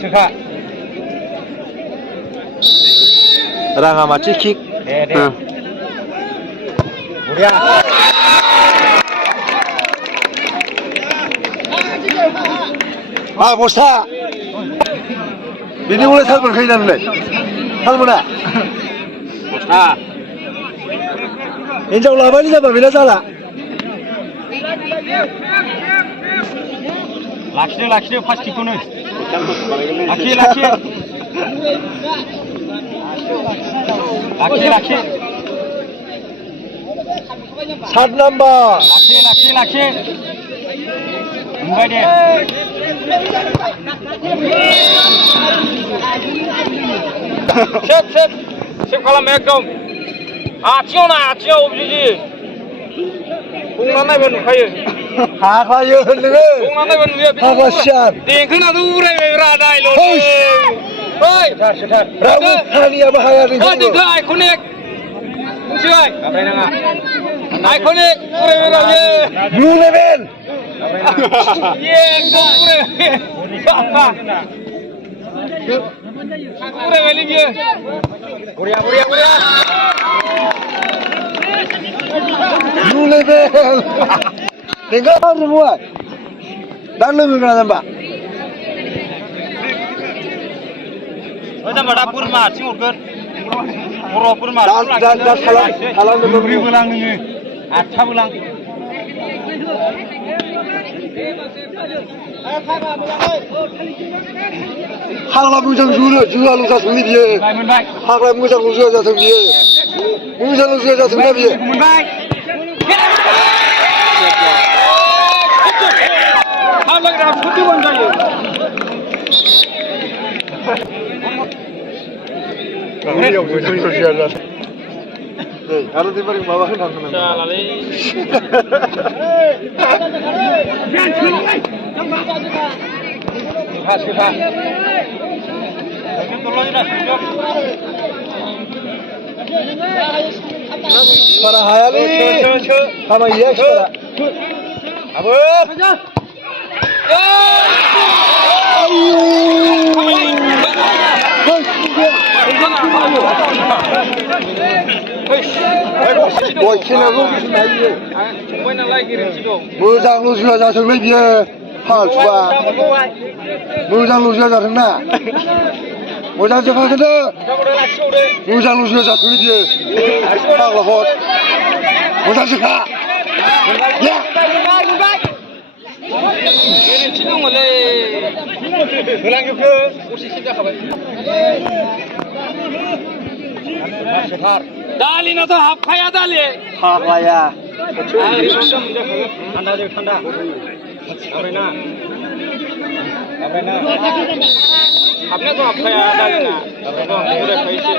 Suka. Ranga mati kick. Mulia. Bosta. Bini mulai salman kainan mulai. Salmana. Bosta. Injau labani jaba bila salah. Lakshiyo first tikunu. Lakshiyo. Lakshiyo. 7 number. Lakshiyo. Mumbai deh. Sip kalam ekdom. Atiyo objiji. Bunga ben nukayo. Haklayo nenge. Bunga ben nuya. Haklasyan. Dengkena tuh urai beradai loh. Hoi. Setar. Ramu kaliya bahaya ni. Oh, dengkena ikonik. Siapa? Apa yang nggak? Ikonik urai beradai. Blue level. Udah balik dia. Muria. Blue level. Tengok semua. Dan lu gimana tambah? Macam ada purma, cingurkan. Purma. Dan salam beri bulang ini. Atta bulang. Hakla moजां जुरा लुजा संनि बियो hakla मोजां लुजा जाथों बियो मोजां लुजा जाथों ना बियो मोनबाय हालग्रा फुटि बनजायो गावनियाव मोजां ससिया जा आरो दिबारि माबा होनांगोन नामा जालालै Suka. Para hayali. Sama iya para. Abu. Boy kena lu bismillah. Moजां लुजा जाथोंलै बियो हालुवा मोजां लुजा जाथों ना मोजां जोखाखोनो मोजां लुजा जाथों बियो फाग्ला हर मोजां जोखा या गोरोन्थि दङलै होलांजोबखो असेसिन जाखाबाय दालिनाथ' हाबखाया दालि फाग्लाया थान्दा Abrena. Habnya tuh apa ya dalina? Abrena, udah kaisi.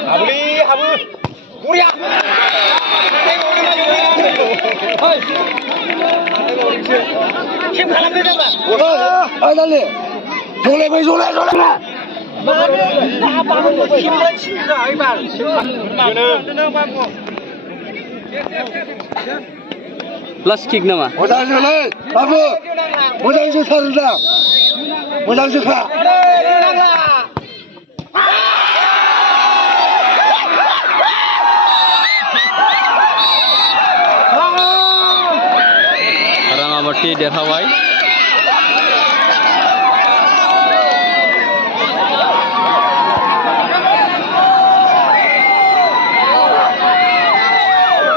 Habu. Muria. Hei. Kim kalam beda, Pak? Ah, dali. Jole. Plus kick nama. Moजां जोलै बाबु मोजां जोथारदा मोजां जोखा Rangabati देरहाबाय